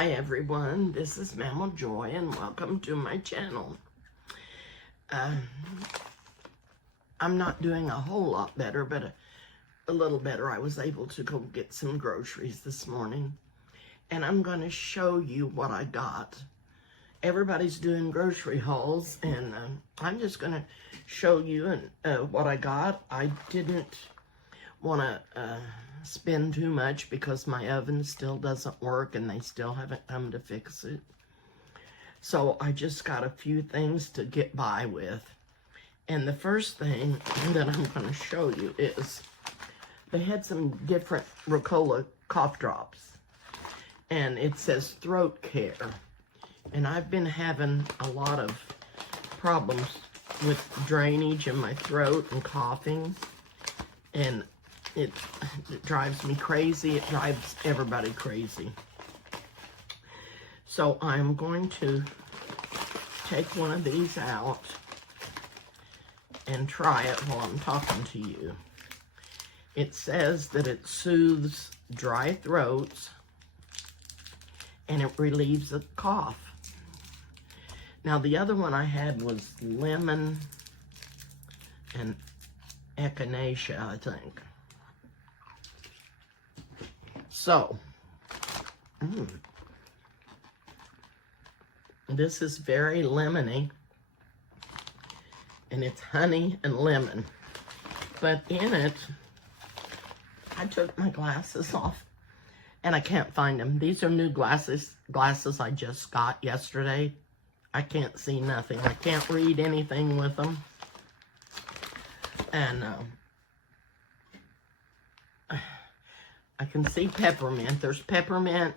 Hi everyone, this is Mammal Joy and welcome to my channel. I'm not doing a whole lot better, but a little better. I was able to go get some groceries this morning and I'm going to show you what I got. Everybody's doing grocery hauls and I'm just going to show you what I got. I didn't want to spend too much because my oven still doesn't work and they still haven't come to fix it. So I just got a few things to get by with. And the first thing that I'm going to show you is they had some different Ricola cough drops. And it says throat care. And I've been having a lot of problems with drainage in my throat and coughing. And it drives me crazy. It drives everybody crazy. So I'm going to take one of these out and try it while I'm talking to you. It says that it soothes dry throats and it relieves the cough. Now the other one I had was lemon and echinacea, I think. So, this is very lemony, and it's honey and lemon. But in it, I took my glasses off, and I can't find them. These are new glasses I just got yesterday. I can't see nothing. I can't read anything with them. And I can see peppermint. There's peppermint,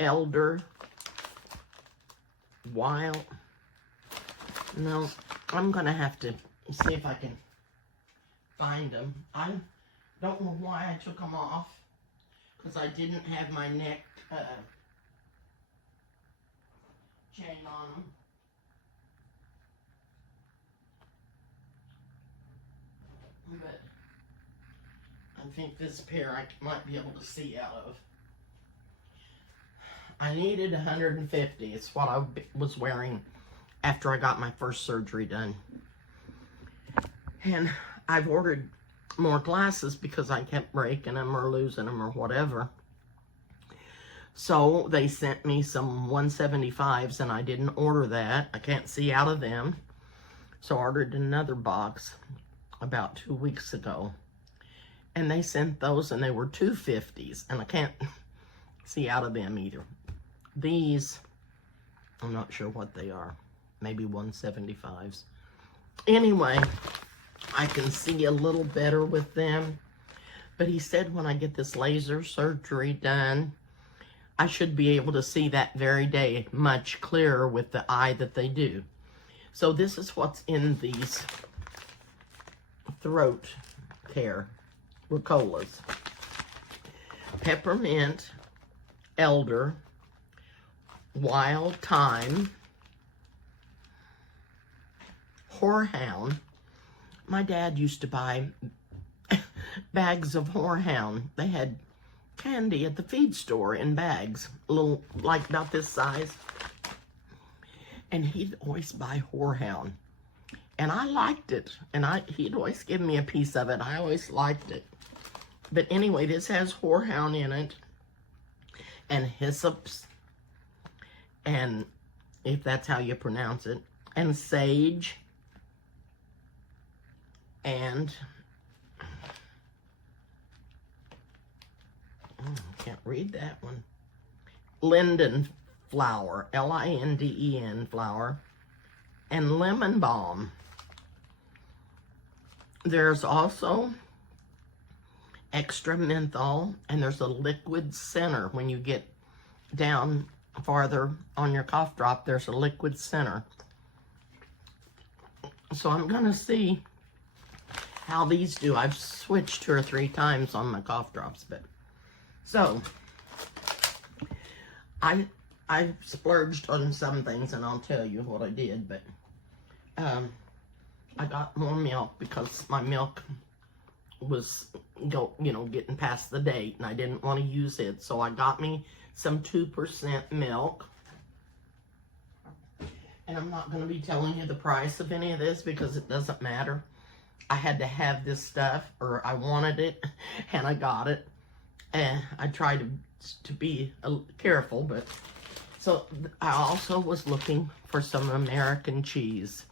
elder, wild. No, I'm going to have to see if I can find them. I don't know why I took them off, because I didn't have my neck chain on them. But I think this pair I might be able to see out of. I needed 150. It's what I was wearing after I got my first surgery done. And I've ordered more glasses because I kept breaking them or losing them or whatever. So they sent me some 175s and I didn't order that. I can't see out of them. So I ordered another box about 2 weeks ago. And they sent those and they were 250s and I can't see out of them either. These, I'm not sure what they are. Maybe 175s. Anyway, I can see a little better with them. But he said when I get this laser surgery done, I should be able to see that very day much clearer with the eye that they do. So this is what's in these throat care Ricolas. Peppermint, elder, wild thyme, horehound. My dad used to buy bags of horehound. They had candy at the feed store in bags, little, like about this size. And he'd always buy horehound. And I liked it. And he'd always give me a piece of it. I always liked it. But anyway, this has horehound in it. And hyssops. And if that's how you pronounce it. And sage. And can't read that one. Linden flower. L-I-N-D-E-N flower. And lemon balm. There's also extra menthol, and there's a liquid center. When you get down farther on your cough drop, there's a liquid center. So I'm going to see how these do. I've switched 2 or 3 times on my cough drops, but so I splurged on some things, and I'll tell you what I did, but I got more milk because my milk was getting past the date, and I didn't want to use it, so I got me some 2% milk. And I'm not going to be telling you the price of any of this because it doesn't matter. I had to have this stuff, or I wanted it, and I got it. And I tried to be careful, but so I also was looking for some American cheese.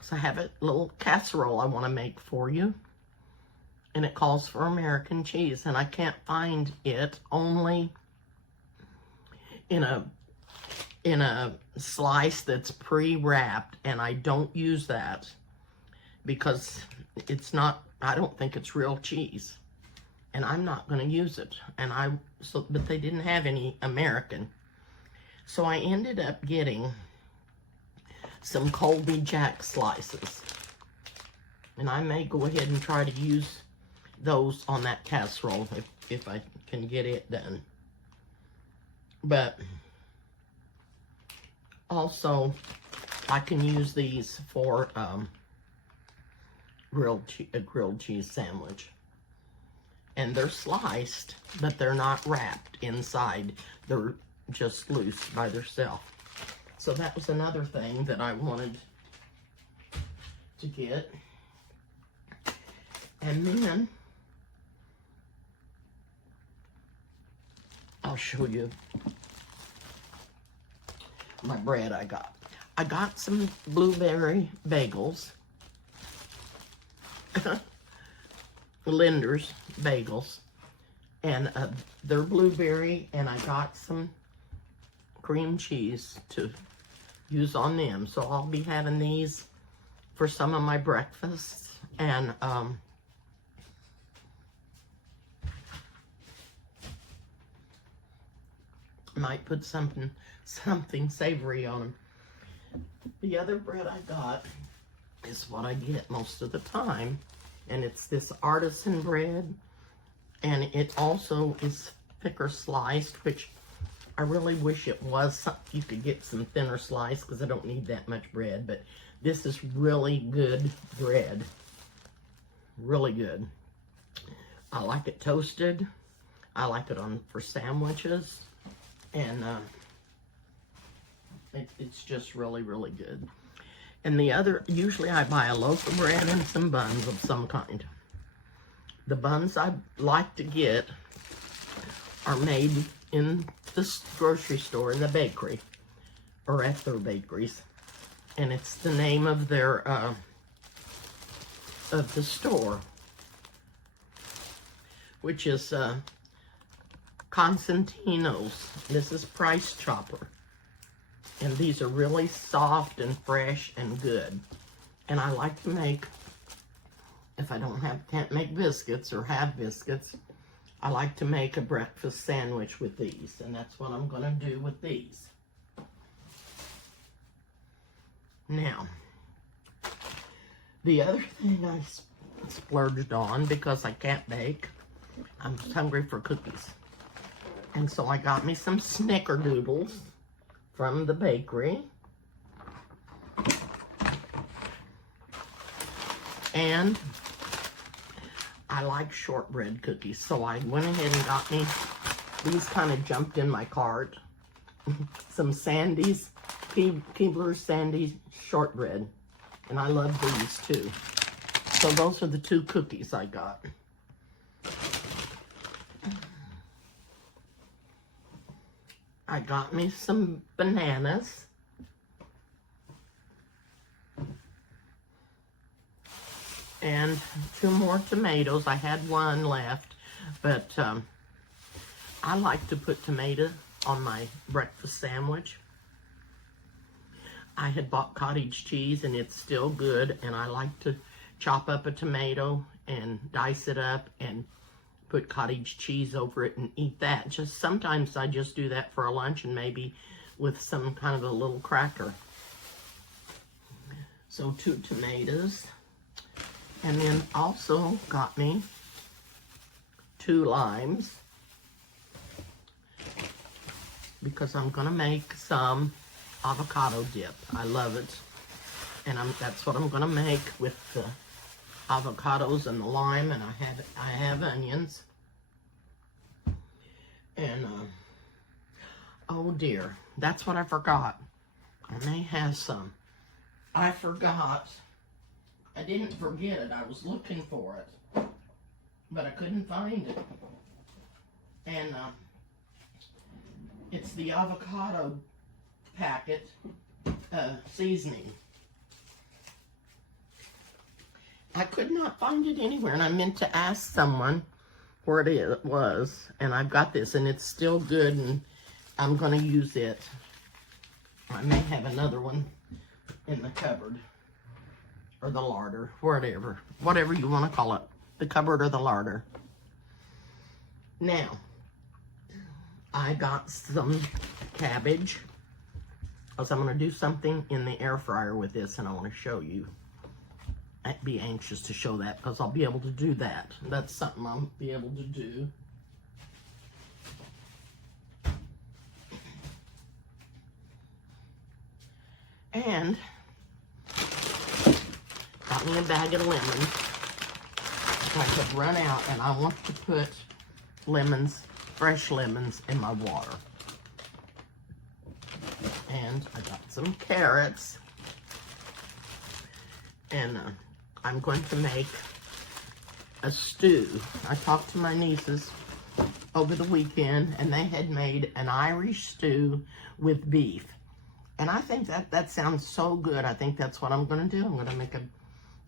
So I have a little casserole I want to make for you, and it calls for American cheese, and I can't find it only in a slice that's pre-wrapped, and I don't use that because it's not, I don't think it's real cheese, and I'm not going to use it. But they didn't have any American, so I ended up getting some Colby Jack slices, and I may go ahead and try to use those on that casserole if I can get it done. But also, I can use these for a grilled cheese sandwich. And they're sliced, but they're not wrapped inside. They're just loose by themselves. So that was another thing that I wanted to get. And then I'll show you my bread I got. I got some blueberry bagels. Linder's bagels. And they're blueberry, and I got some cream cheese to use on them. So I'll be having these for some of my breakfasts. And might put something savory on them. The other bread I got is what I get most of the time, and it's this artisan bread, and it also is thicker sliced, which I really wish it was. You could get some thinner slice because I don't need that much bread, but this is really good bread. Really good. I like it toasted. I like it for sandwiches. And it's just really, really good. And the other, usually I buy a loaf of bread and some buns of some kind. The buns I like to get are made in this grocery store, in the bakery, or at their bakeries. And it's the name of their, of the store, which is Constantino's. This is Price Chopper. And these are really soft and fresh and good. And I like to make, if I can't make biscuits or have biscuits, I like to make a breakfast sandwich with these. And that's what I'm going to do with these. Now, the other thing I splurged on, because I can't bake, I'm just hungry for cookies. And so I got me some snickerdoodles from the bakery. And I like shortbread cookies, so I went ahead and got me, these kind of jumped in my cart, some Sandy's, Keebler's Sandy shortbread. And I love these too. So those are the two cookies I got. I got me some bananas. And 2 more tomatoes. I had 1 left, but I like to put tomato on my breakfast sandwich. I had bought cottage cheese, and it's still good, and I like to chop up a tomato and dice it up and put cottage cheese over it and eat that. Just sometimes I just do that for a lunch, and maybe with some kind of a little cracker. So 2 tomatoes. And then also got me 2 limes, because I'm gonna make some avocado dip. I love it. And that's what I'm gonna make with the avocados and the lime, and I have onions. And oh dear, that's what I forgot. I may have some. I forgot. I didn't forget it. I was looking for it, but I couldn't find it. And it's the avocado packet seasoning. I could not find it anywhere, and I meant to ask someone where it was, and I've got this, and it's still good, and I'm going to use it. I may have another one in the cupboard, or the larder, whatever you want to call it, the cupboard or the larder. Now, I got some cabbage, because I'm going to do something in the air fryer with this, and I want to show you. I'd be anxious to show that, because I'll be able to do that. That's something I'll be able to do. And got me a bag of lemons. I could run out, and I want to put lemons, fresh lemons, in my water. And I got some carrots. And I'm going to make a stew. I talked to my nieces over the weekend, and they had made an Irish stew with beef. And I think that sounds so good. I think that's what I'm going to do. I'm going to make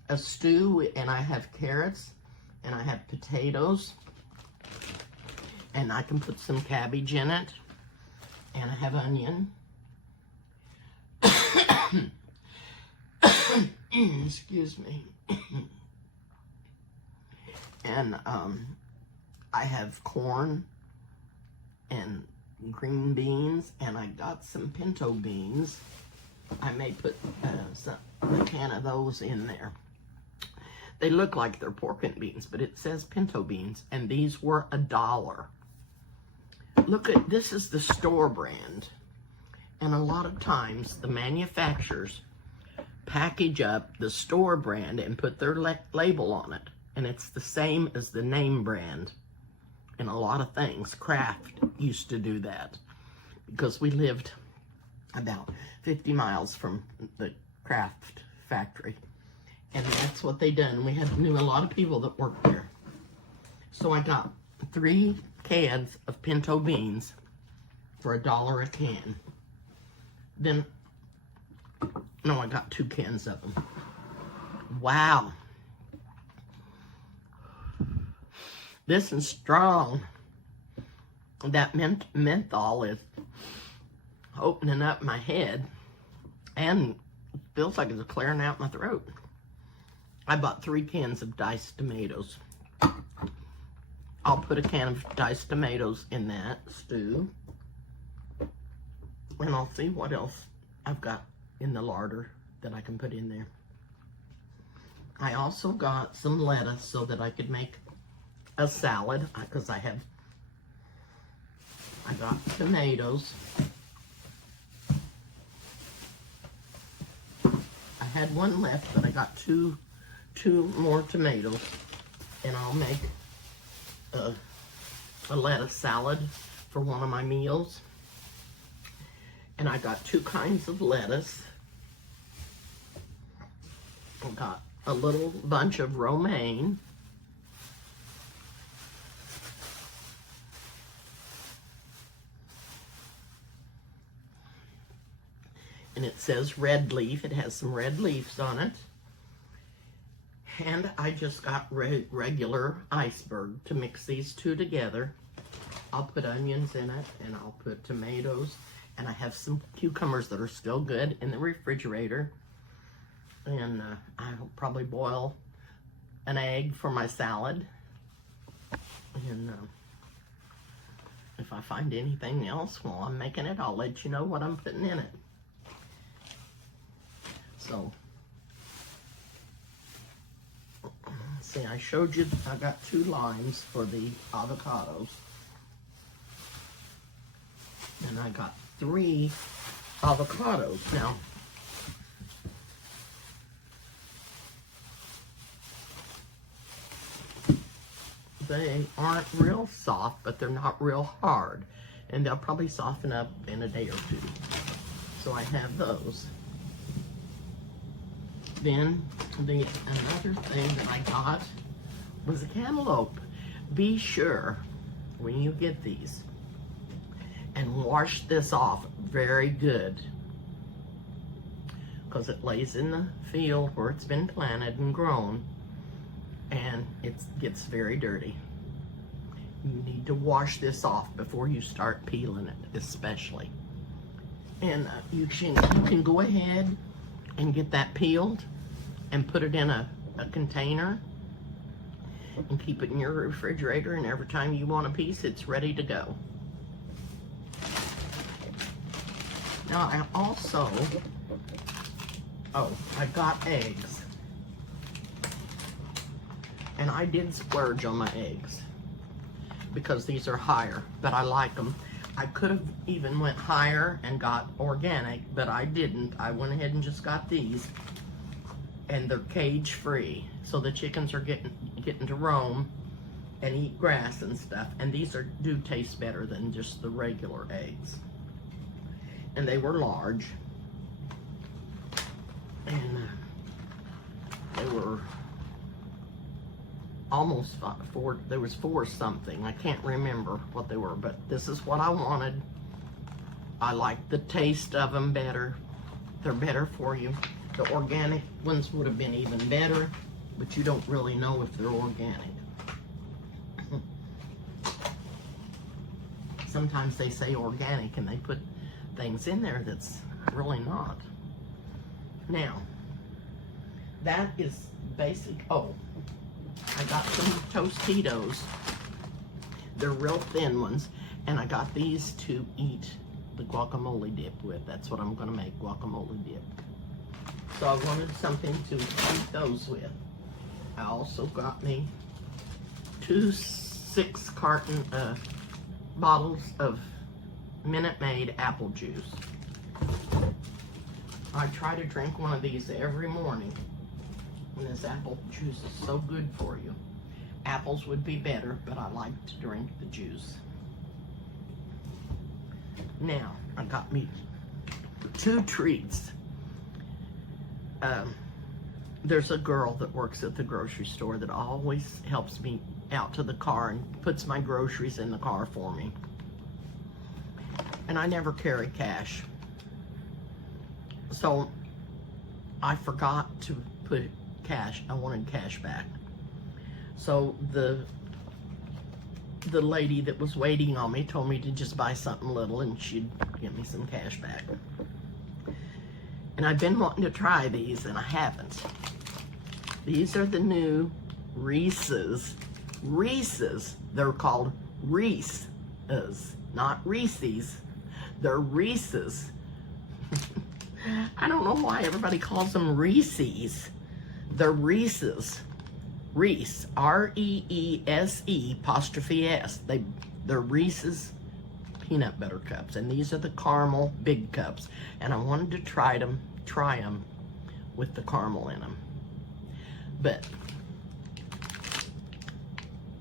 a stew, and I have carrots, and I have potatoes, and I can put some cabbage in it, and I have onion. Excuse me. And I have corn and green beans, and I got some pinto beans. I may put a can of those in there. They look like they're pork and beans, but it says pinto beans, and these were $1. Look at this, is the store brand, and a lot of times the manufacturers package up the store brand and put their label on it, and it's the same as the name brand in a lot of things. Kraft used to do that because we lived about 50 miles from the Kraft factory, and that's what they done. We knew a lot of people that worked there. So I got 3 cans of pinto beans for $1 a can. Then no, I got 2 cans of them. Wow. This is strong. That menthol is opening up my head, and it feels like it's clearing out my throat. I bought 3 cans of diced tomatoes. I'll put a can of diced tomatoes in that stew, and I'll see what else I've got in the larder that I can put in there. I also got some lettuce so that I could make a salad, because I got tomatoes. I had 1 left, but I got two more tomatoes, and I'll make a lettuce salad for one of my meals. And I got 2 kinds of lettuce. I got a little bunch of romaine. And it says red leaf. It has some red leaves on it. And I just got regular iceberg to mix these 2 together. I'll put onions in it, and I'll put tomatoes, and I have some cucumbers that are still good in the refrigerator. And I'll probably boil an egg for my salad. And if I find anything else while I'm making it, I'll let you know what I'm putting in it. So, see, I showed you, I got 2 limes for the avocados. And I got 3 avocados. Now, They aren't real soft, but they're not real hard. And they'll probably soften up in a day or two. So I have those. Then another thing that I got was a cantaloupe. Be sure when you get these and wash this off very good, because it lays in the field where it's been planted and grown, and it gets very dirty. You need to wash this off before you start peeling it, especially. And you can go ahead and get that peeled and put it in a container and keep it in your refrigerator, and every time you want a piece, it's ready to go. Now I also, I got eggs. And I did splurge on my eggs because these are higher, but I like them. I could have even went higher and got organic, but I didn't. I went ahead and just got these, and they're cage free, so the chickens are getting to roam and eat grass and stuff. And these do taste better than just the regular eggs. And they were large, and they were almost four. There was four something. I can't remember what they were, but this is what I wanted. I like the taste of them better. They're better for you. The organic ones would have been even better, but you don't really know if they're organic. Sometimes they say organic and they put things in there that's really not. Now, that is basic. Oh, I got some Tostitos. They're real thin ones, and I got these to eat the guacamole dip with. That's what I'm gonna make, guacamole dip. So I wanted something to eat those with. I also got me 2 6-carton bottles of Minute Maid apple juice. I try to drink one of these every morning. And this apple juice is so good for you. Apples would be better, but I like to drink the juice. Now, I got me 2 treats. There's a girl that works at the grocery store that always helps me out to the car and puts my groceries in the car for me. And I never carry cash. So I forgot to put cash. I wanted cash back. So the lady that was waiting on me told me to just buy something little and she'd give me some cash back. And I've been wanting to try these and I haven't. These are the new Reese's. Reese's. They're called Reese's, not Reese's. They're Reese's. I don't know why everybody calls them Reese's. They're Reese's. Reese, R-E-E-S-E apostrophe S. They're Reese's peanut butter cups, and these are the caramel big cups. And I wanted to try them with the caramel in them. But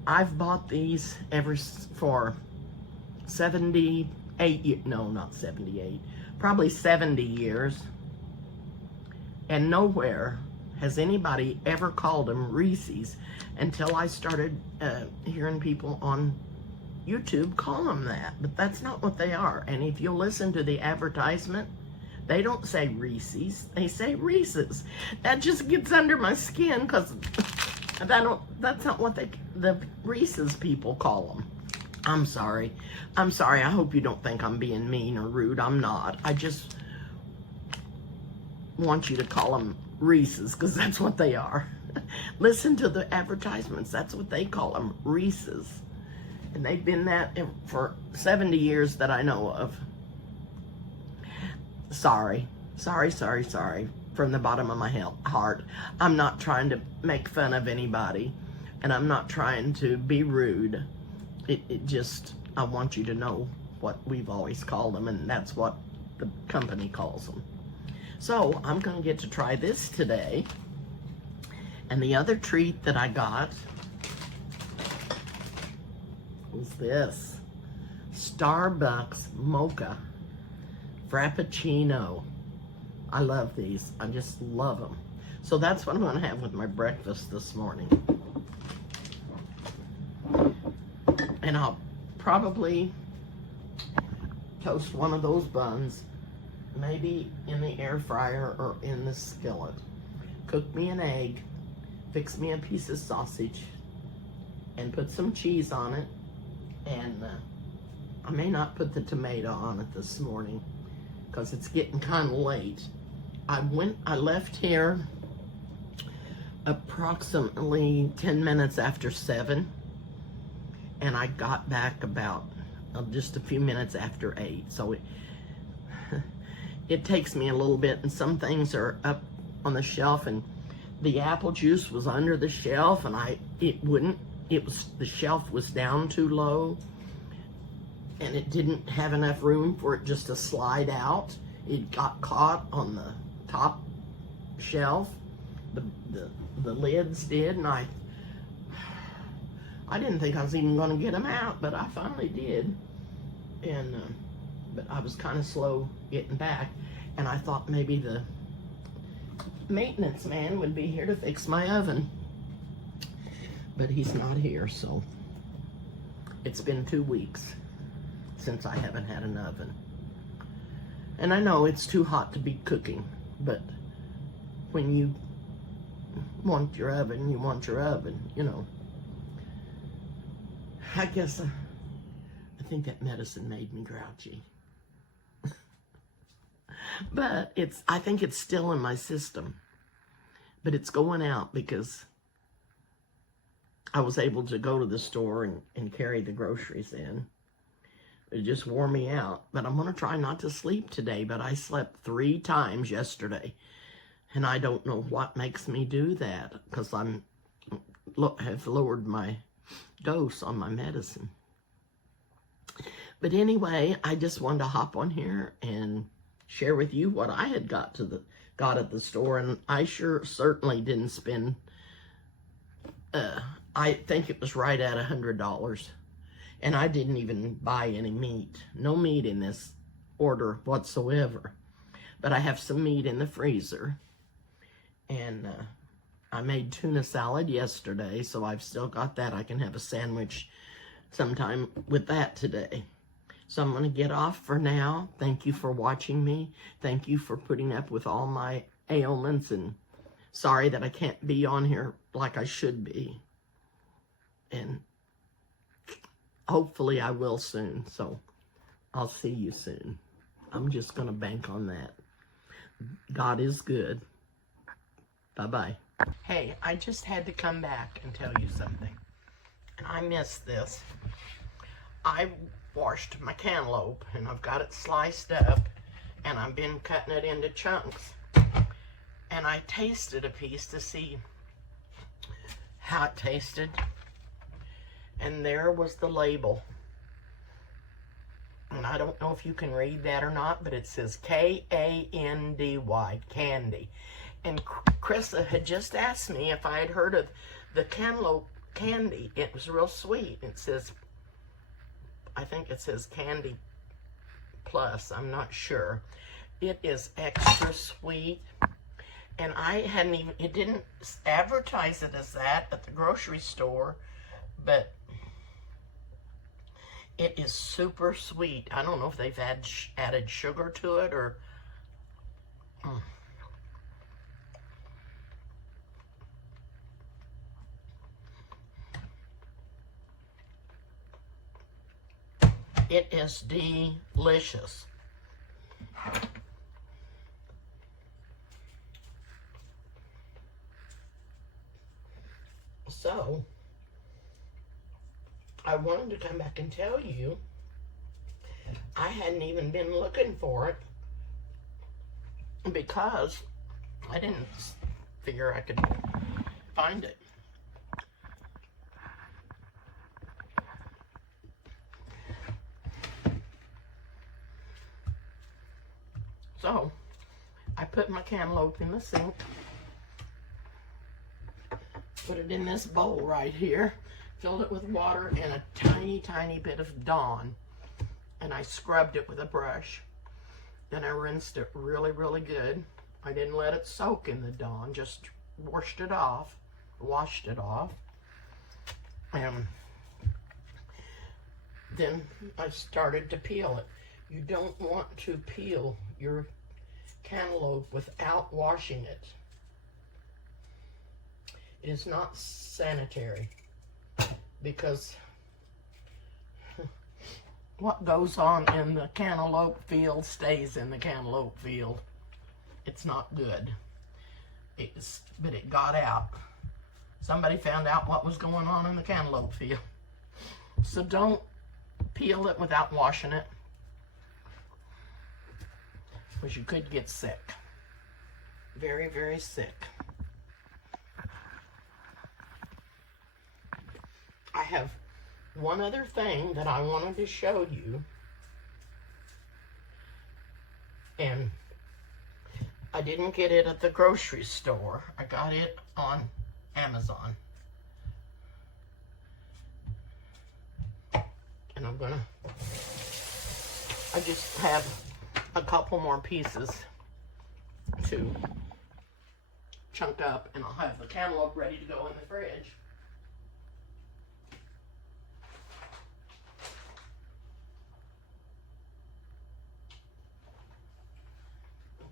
I've bought these for 78, no, not 78, probably 70 years, and nowhere has anybody ever called them Reese's until I started hearing people on YouTube call them that. But that's not what they are. And if you listen to the advertisement, they don't say Reese's, they say Reese's. That just gets under my skin because that's not what the Reese's people call them. I'm sorry. I hope you don't think I'm being mean or rude. I'm not. I just want you to call them Reese's because that's what they are. Listen to the advertisements. That's what they call them, Reese's. And they've been that for 70 years that I know of. Sorry from the bottom of my heart. I'm not trying to make fun of anybody, and I'm not trying to be rude. It just, I want you to know what we've always called them, and that's what the company calls them. So I'm gonna get to try this today. And the other treat that I got is this Starbucks Mocha Frappuccino. I love these. I just love them. So that's what I'm going to have with my breakfast this morning. And I'll probably toast one of those buns, maybe in the air fryer or in the skillet. Cook me an egg, fix me a piece of sausage, and put some cheese on it. And I may not put the tomato on it this morning because it's getting kind of late. I left here approximately 10 minutes after 7, and I got back about just a few minutes after 8. So it takes me a little bit, and some things are up on the shelf, and the apple juice was under the shelf, and the shelf was down too low, and it didn't have enough room for it just to slide out. It got caught on the top shelf, the lids did, and I didn't think I was even going to get them out, but I finally did. And but I was kind of slow getting back, and I thought maybe the maintenance man would be here to fix my oven, but he's not here. So it's been 2 weeks since I haven't had an oven, and I know it's too hot to be cooking, but when you want your oven, you want your oven, you know. I guess I think that medicine made me grouchy. But I think it's still in my system. But it's going out because I was able to go to the store and carry the groceries in. It just wore me out. But I'm going to try not to sleep today. But I slept 3 times yesterday. And I don't know what makes me do that, because I have lowered my dose on my medicine. But anyway, I just wanted to hop on here and share with you what I had got at the store, and I certainly didn't spend. I think it was right at $100, and I didn't even buy any meat. No meat in this order whatsoever. But I have some meat in the freezer, and I made tuna salad yesterday, so I've still got that. I can have a sandwich sometime with that today. So I'm going to get off for now. Thank you for watching me. Thank you for putting up with all my ailments, and sorry that I can't be on here like I should be. And hopefully I will soon, so I'll see you soon. I'm just going to bank on that. God is good. Bye-bye. Hey, I just had to come back and tell you something. I missed this. I washed my cantaloupe, and I've got it sliced up, and I've been cutting it into chunks. And I tasted a piece to see how it tasted. And there was the label. And I don't know if you can read that or not, but it says K-A-N-D-Y, candy. And Krista had just asked me if I had heard of the cantaloupe candy. It was real sweet. It says, I think it says Candy Plus. I'm not sure. It is extra sweet. And I hadn't even, it didn't advertise it as that at the grocery store, but it is super sweet. I don't know if they've added sugar to it or... It is delicious. So, I wanted to come back and tell you, I hadn't even been looking for it because I didn't figure I could find it. So, I put my cantaloupe in the sink, put it in this bowl right here, filled it with water and a tiny, tiny bit of Dawn. And I scrubbed it with a brush. Then I rinsed it really, really good. I didn't let it soak in the Dawn, just washed it off. And then I started to peel it. You don't want to peel your cantaloupe without washing it. It is not sanitary, because what goes on in the cantaloupe field stays in the cantaloupe field. It's not good. But it got out. Somebody found out what was going on in the cantaloupe field. So don't peel it without washing it, because you could get sick. Very, very sick. I have one other thing that I wanted to show you, and I didn't get it at the grocery store. I got it on Amazon. And I just have a couple more pieces to chunk up, and I'll have the cantaloupe ready to go in the fridge.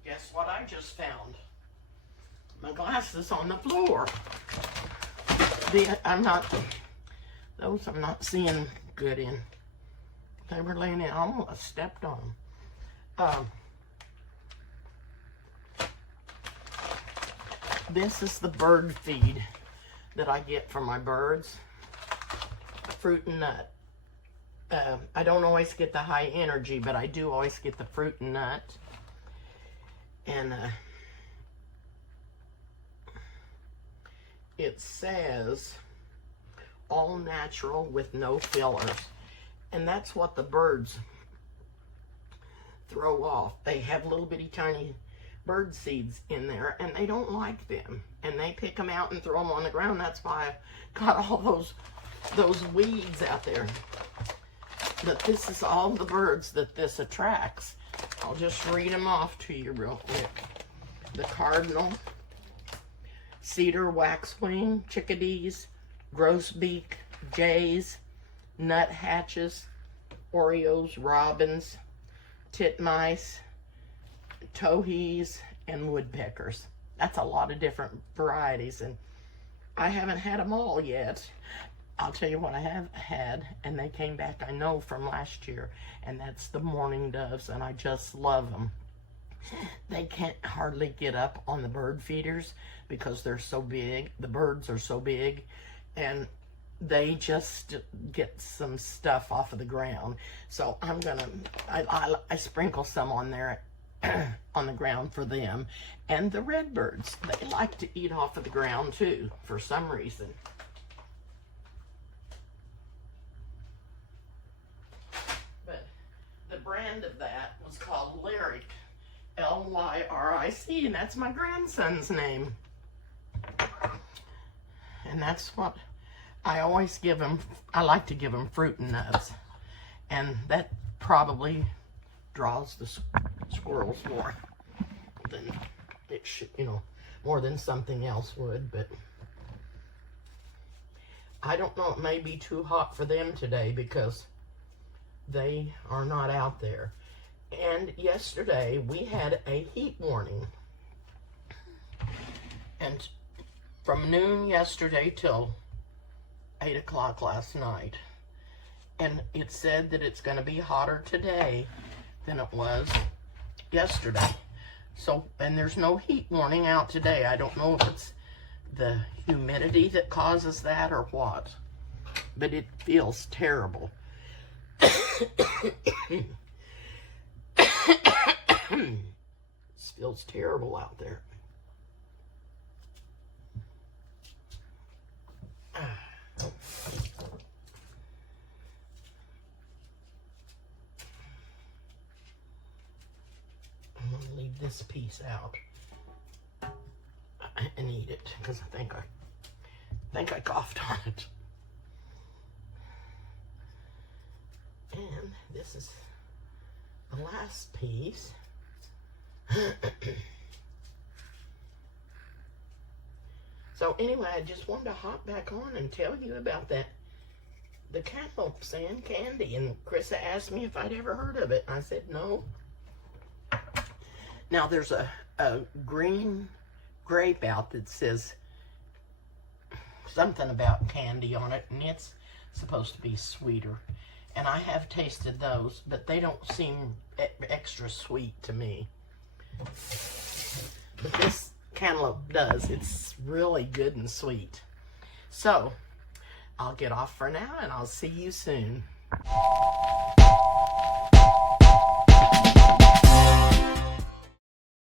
Guess what I just found? My glasses on the floor. I'm not seeing good in. They were laying in. I almost stepped on them. This is the bird feed that I get from my birds. Fruit and nut. I don't always get the high energy, but I do always get the fruit and nut. And it says all natural with no fillers. And that's what the birds throw off. They have little bitty tiny bird seeds in there, and they don't like them. And they pick them out and throw them on the ground. That's why I got all those weeds out there. But this is all the birds that this attracts. I'll just read them off to you real quick. The cardinal, cedar waxwing, chickadees, grosbeak, jays, nuthatches, orioles, robins, titmice, towhees, and woodpeckers. That's a lot of different varieties, and I haven't had them all yet. I'll tell you what I have had, and they came back, I know, from last year, and that's the mourning doves, and I just love them. They can't hardly get up on the bird feeders because they're so big. The birds are so big, and they just get some stuff off of the ground. So I sprinkle some on there on the ground for them. And the redbirds, they like to eat off of the ground too, for some reason. But the brand of that was called Lyric, L-Y-R-I-C, and that's my grandson's name. And that's what I always give him. I like to give him fruit and nuts, and that probably draws the squirrels more than it should, more than something else would. But I don't know, it may be too hot for them today because they are not out there. And yesterday we had a heat warning, and from noon yesterday till 8 o'clock last night, and it said that it's going to be hotter today than it was yesterday. So, and there's no heat warning out today. I don't know if it's the humidity that causes that or what, but it feels terrible. It feels terrible out there. I'm gonna leave this piece out and eat it because I think I coughed on it. this is the last piece. So anyway, I just wanted to hop back on and tell you about the cantaloupe sand candy. And Chrissa asked me if I'd ever heard of it. I said no. Now there's a green grape out that says something about candy on it, and it's supposed to be sweeter. And I have tasted those, but they don't seem extra sweet to me. But this cantaloupe does. It's really good and sweet. So, I'll get off for now, and I'll see you soon.